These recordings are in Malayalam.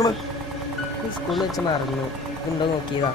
കൊടുക്കണേ? സ്കൂളിൽ വെച്ച് മറന്നു. ഉണ്ടോ നോക്കിയതാ.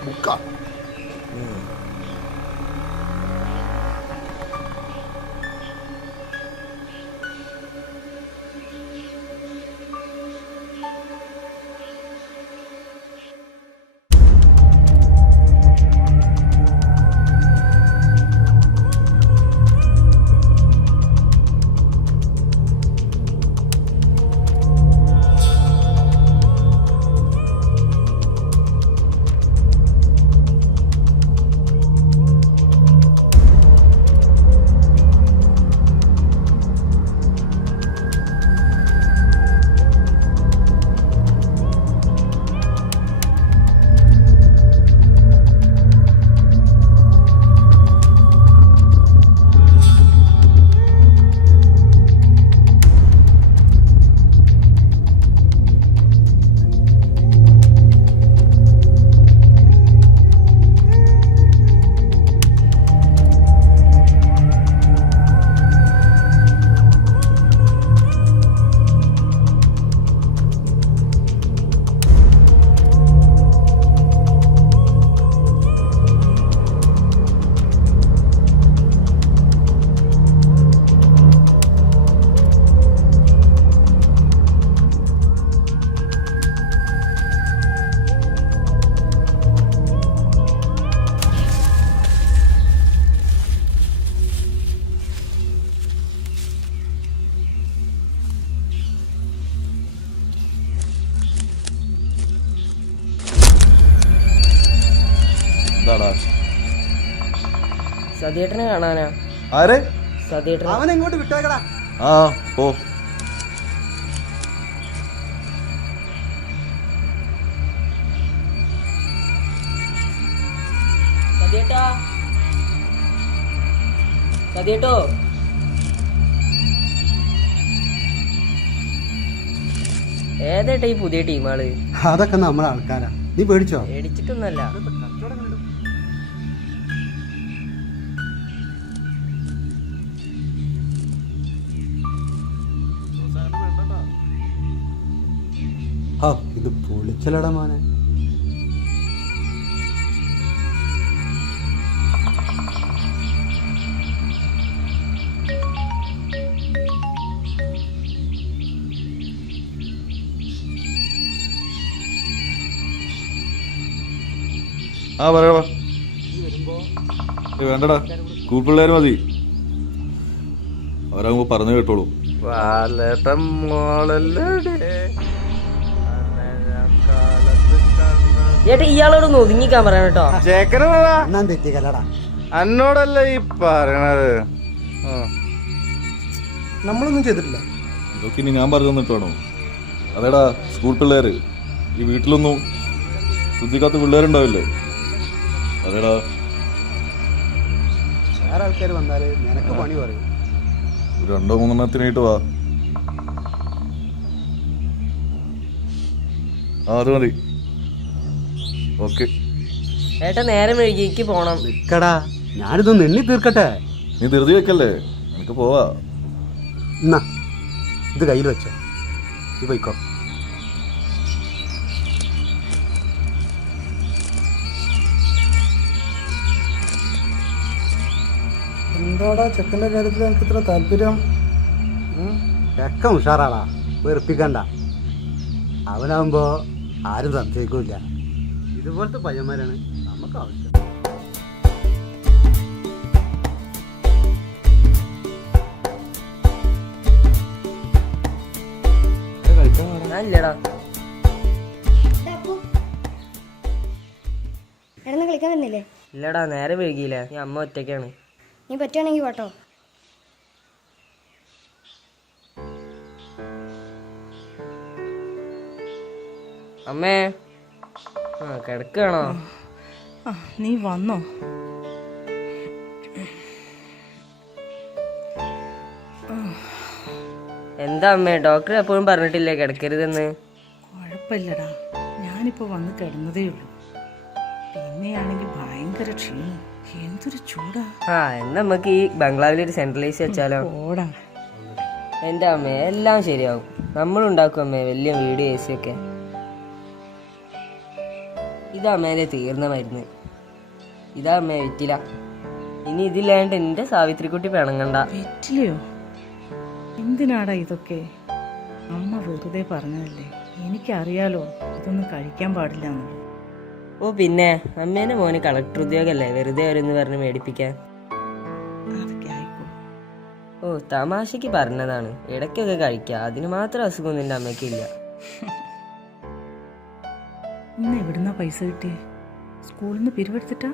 സതിയേട്ടനെ കാണാനാ. ആരെ? സതിയേട്ടൻ. അവൻ എങ്ങോട്ട് വിട്ടേക്കടാ. ആ ഓ സതിയേട്ടാ, സതിയേട്ടോ. ഏതേട്ടാ ഈ പുതിയ ടീമാള്? അതൊക്കെ നമ്മളെ ആൾക്കാരാ. നീ പേടിച്ചോ? പേടിച്ചിട്ടൊന്നല്ല. ഇത് പൊളിച്ചലട മോനെ. ആ പറയാ. വേണ്ടടാ, സ്കൂൾ പിള്ളേർ മതി. അവരാകുമ്പോ പറഞ്ഞു കേട്ടോളൂ. ചേട്ടാ ഇയാളോടൊന്ന് ഒതുങ്ങിക്കാൻ പറയാൻ കേട്ടോ. തെറ്റിക്കല്ലടാ. എന്നോടല്ല ഈ പറയണത്. നമ്മളൊന്നും ചെയ്തിട്ടില്ല. ഇതൊക്കെ ഇനി ഞാൻ പറഞ്ഞു തന്നിട്ടാണോ? അതേടാ, സ്കൂൾ പിള്ളേര്. ഈ വീട്ടിലൊന്നും ശ്രദ്ധിക്കാത്ത പിള്ളേരുണ്ടാവില്ലേ? അതേടാ. വേറെ ആൾക്കാർ വന്നാല് നിനക്ക് പണി പറയും. 2-3 എണ്ണത്തിനായിട്ട് വാ. ആ അത് മതി. ഓക്കെ. ഏട്ടാ നേരം വൈകിക്ക് പോണം. നിക്കടാ, ഞാനിതൊന്ന് എണ്ണി തീർക്കട്ടെ. നീ ധൃതി വെക്കല്ലേ, എനിക്ക് പോവാ. എന്നാ ഇത് കയ്യിൽ വെച്ചോ, നീ പോയിക്കോ. എന്താടാ ചെക്കൻ്റെ കാര്യത്തിൽ എനിക്ക് ഇത്ര താല്പര്യം? ചെക്കൻ ഉഷാറാടാ, വെറുപ്പിക്കണ്ട. അവനാവുമ്പോ ആരും സംശയിക്കൂല. ഇതുപോലത്തെ പയ്യന്മാരാണ് നമുക്ക് ആവശ്യം. ഇല്ലടാ, കളിക്കാൻ വന്നില്ലേ? ഇല്ലടാ, നേരെ വൈകിയില്ലേ. ഈ അമ്മ ഒറ്റയ്ക്കാണ്. നീ പറ്റുവാണെങ്കിൽ കേട്ടോ. അമ്മേ, കിടക്കുകയാണോ? നീ വന്നോ? എന്താ അമ്മേ, ഡോക്ടർ എപ്പോഴും പറഞ്ഞിട്ടില്ലേ കിടക്കരുതെന്ന്? കുഴപ്പമില്ലടാ, ഞാനിപ്പോൾ വന്ന് കിടന്നതേ ഉള്ളൂ. പിന്നെയാണെങ്കിൽ ഭയങ്കര ക്ഷീണം. എന്തൊരു ചൂടാ. എന്നാ നമുക്ക് ഈ ബംഗ്ലാവിലൊരു സെൻട്രലൈസ് വെച്ചാലോ? ഓടാ. എൻ്റെ അമ്മേ, എല്ലാം ശരിയാവും. നമ്മളുണ്ടാക്കും അമ്മേ വലിയ വീട് AC ഒക്കെ. ഇതാ അമ്മേനെ തീർന്ന മരുന്ന്. ഇതാ അമ്മേ വെറ്റില. ഇനി ഇതില്ലാണ്ട് എൻ്റെ സാവിത്രിക്കുട്ടി പിണങ്ങണ്ട. വെറ്റിലയോ? എന്തിനാടാ ഇതൊക്കെ? അമ്മ വെറുതെ പറഞ്ഞതല്ലേ. എനിക്കറിയാലോ ഇതൊന്നും കഴിക്കാൻ പാടില്ല എന്നുള്ളത്. ഓ പിന്നെ അമ്മേൻ്റെ മോന് കളക്ടർ ഉദ്യോഗമല്ലേ, വെറുതെ അവരെന്ന് പറഞ്ഞ് മേടിപ്പിക്കാൻ. അതൊക്കെ ആയിക്കോ. ഓ തമാശക്ക് പറഞ്ഞതാണ്. ഇടയ്ക്കൊക്കെ കഴിക്കുക, അതിന് മാത്രം അസുഖം നിന്റെ അമ്മയ്ക്കില്ല. ഇന്ന് എവിടുന്നാ പൈസ കിട്ടിയേ? സ്കൂളിൽ നിന്ന് പിരിവെടുത്തിട്ടാ?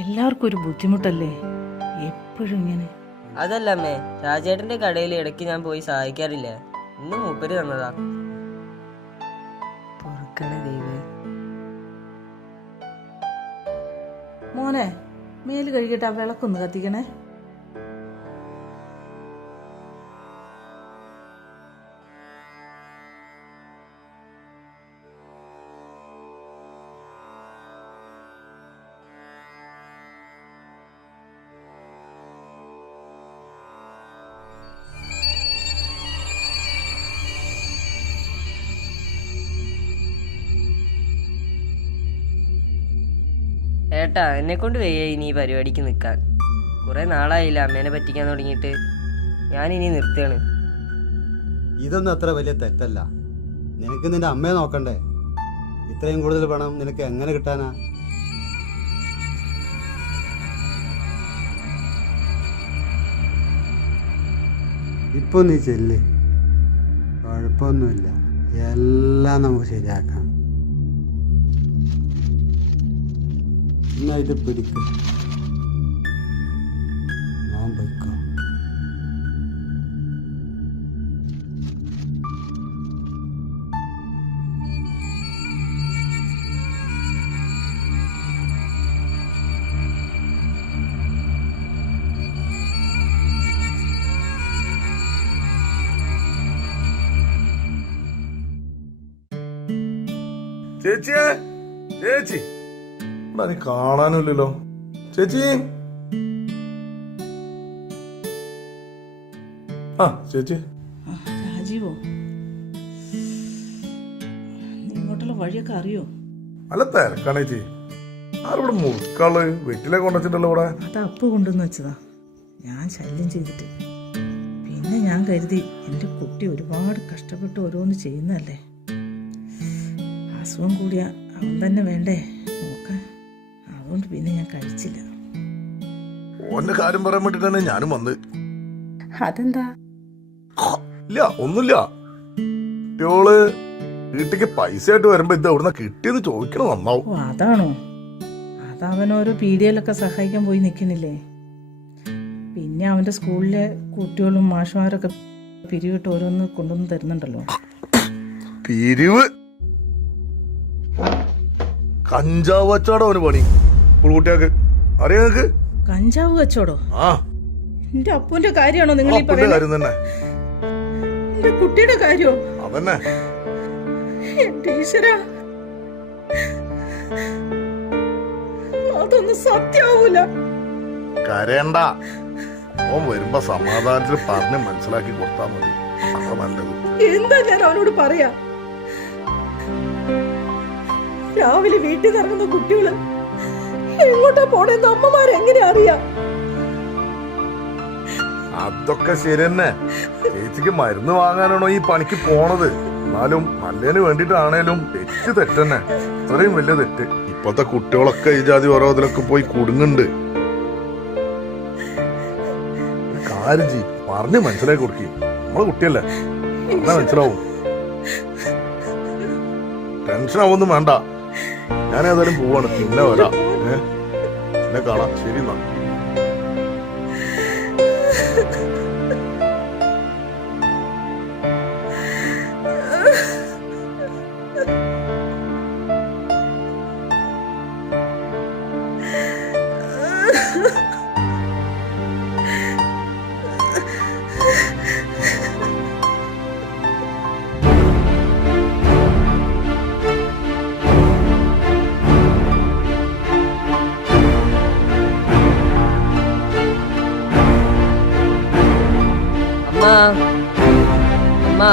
എല്ലാവർക്കും ഒരു ബുദ്ധിമുട്ടല്ലേ എപ്പോഴും ഇങ്ങനെ. അതല്ല അമ്മേ, രാജേട്ടന്റെ കടയിൽ ഇടയ്ക്ക് ഞാൻ പോയി സഹായിക്കാറില്ല. ഇന്ന് മൂപ്പര് തന്നതാ. പൊറുക്കണേ ദൈവേ. മോനെ, മേല് കഴുകിയിട്ട് ആ വിളക്കൊന്ന് കത്തിക്കണേ. ഏട്ടാ, എന്നെ കൊണ്ട് വയ്യ ഇനി ഈ പരിപാടിക്ക് നിൽക്കാൻ. കുറെ നാളായില്ല അമ്മേനെ പറ്റിക്കാൻ തുടങ്ങിയിട്ട്. ഞാനിനി നിർത്തുകയാണ്. ഇതൊന്നും അത്ര വലിയ തെറ്റല്ല. നിനക്ക് നിന്റെ അമ്മയെ നോക്കണ്ടേ? ഇത്രയും കൂടുതൽ പണം നിനക്ക് എങ്ങനെ കിട്ടാനാ? ഇപ്പൊ നീ ചെല്ല്, കുഴപ്പമൊന്നുമില്ല. എല്ലാം നമുക്ക് ശരിയാക്കാം. എന്നാ ഇത് പിടിക്ക്, ഞാൻ വെക്കാം. ചേച്ചിയെ, ചേച്ചി ഇവിടെ നീ കാണാനുമില്ലല്ലോ. ചേച്ചി, ആ ചേച്ചി. രാജീവോ, നീ ഇങ്ങോട്ടുള്ള വഴിയൊക്കെ അറിയോ? അല്ല തിരക്കാണ് ചേച്ചി. ആരിവിടെ മുറുക്കാള് വെറ്റിലെ കൊണ്ടുവച്ചിട്ടല്ലോ ഇവിടെ. അത് അപ്പ് കൊണ്ടുവന്ന് വെച്ചതാ, ഞാൻ ശല്യം ചെയ്തിട്ട്. പിന്നെ ഞാൻ കരുതി എൻ്റെ കുട്ടി ഒരുപാട് കഷ്ടപ്പെട്ട് ഓരോന്ന് ചെയ്യുന്നതല്ലേ, അസുഖം കൂടിയ അവൻ തന്നെ വേണ്ടേ നോക്കാൻ. അതുകൊണ്ട് പിന്നെ ഞാൻ കഴിച്ചില്ല. ഓന്റെ കാര്യം പറയാൻ വേണ്ടിട്ടാണ് ഞാനും വന്നത്. അതെന്താ? ഇല്ല, ഒന്നുമില്ല. കുട്ടിയോള് വീട്ടിക്ക് പൈസ ആയിട്ട് വരുമ്പോ ഇത് എവിടുന്ന കിട്ടിയെന്ന് ചോദിക്കണം, നന്നാവും. ഓ അതാണോ? അതവൻ ഓരോ പീഡിയയിലൊക്കെ സഹായിക്കാൻ പോയി നിൽക്കുന്നില്ലേ. പിന്നെ അവൻ്റെ സ്കൂളിലെ കുട്ടികളും മാഷുമാരൊക്കെ പിരിവിട്ട് ഓരോന്ന് കൊണ്ടുവന്ന് തരുന്നുണ്ടല്ലോ. പിരിവ്? കഞ്ചാവ് വച്ചാടോ അവന് പണി. കുട്ടിയാക്ക് അറിയാ നിങ്ങക്ക്? കഞ്ചാവ് കച്ചോടോ? ആ, എന്റെ അപ്പൂന്റെ കാര്യമാണോ നിങ്ങൾ ഈ അപ്പന്റെ കാര്യം തന്നെ. എന്റെ കുട്ടിയുടെ കാര്യോ? അതന്നെ. എന്റെ ഈശ്വരാ, അതൊന്നും സത്യാവൂല. കരയണ്ട, ഓൻ വരുമ്പോ സമാധാനത്തിൽ പറഞ്ഞ് മനസ്സിലാക്കി കൊടുത്താൽ മതി. അതാ നല്ലത്. എന്താ ഞാൻ അവനോട് പറയാ? രാവിലെ വീട്ടിൽ നിന്ന് ഇറങ്ങുന്ന കുട്ടികള് എങ്ങോട്ടാ പോണെന്ന് അമ്മമാരെങ്ങനെ അറിയാം? അതൊക്കെ ശരി തന്നെ. ചേച്ചിക്ക് മരുന്ന് വാങ്ങാനാണോ ഈ പണിക്ക് പോണത്? എന്നാലും നല്ലതിന് വേണ്ടിട്ടാണേലും തെറ്റ് തെറ്റന്നെ, അത്രയും വലിയ തെറ്റ്. ഇപ്പത്തെ കുട്ടികളൊക്കെ ഈ ജാതി ഓരോ ഇതിലൊക്കെ പോയി കുടുങ്ങുന്നുണ്ട്. കാര്യം ചെയ്, പറഞ്ഞ് മനസ്സിലാക്കി കൊടുക്കി. നമ്മളെ കുട്ടിയല്ലേ, പറഞ്ഞാ മനസ്സിലാവും. ടെൻഷൻ ആവൊന്നും വേണ്ട. ഞാൻ ഏതായാലും പോവാണ്, പിന്നെ വരാം. പിന്നെ കാണാം. ശരി എന്നാ. അമ്മ,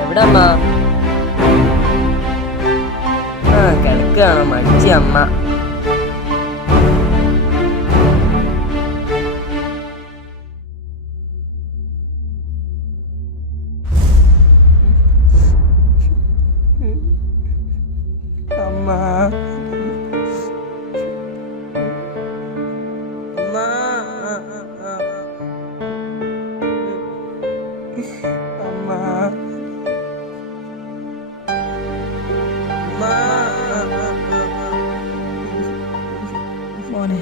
എവിടെ അമ്മ? കിടക്കുകയാണ് മടിച്ചി അമ്മ. അമ്മ മോനെ,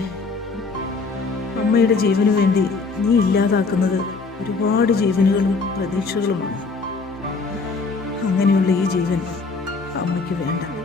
അമ്മയുടെ ജീവന് വേണ്ടി നീ ഇല്ലാതാക്കുന്നത് ഒരുപാട് ജീവനുകളും പ്രതീക്ഷകളുമാണ്. അങ്ങനെയുള്ള ഈ ജീവൻ അമ്മയ്ക്ക് വേണ്ട.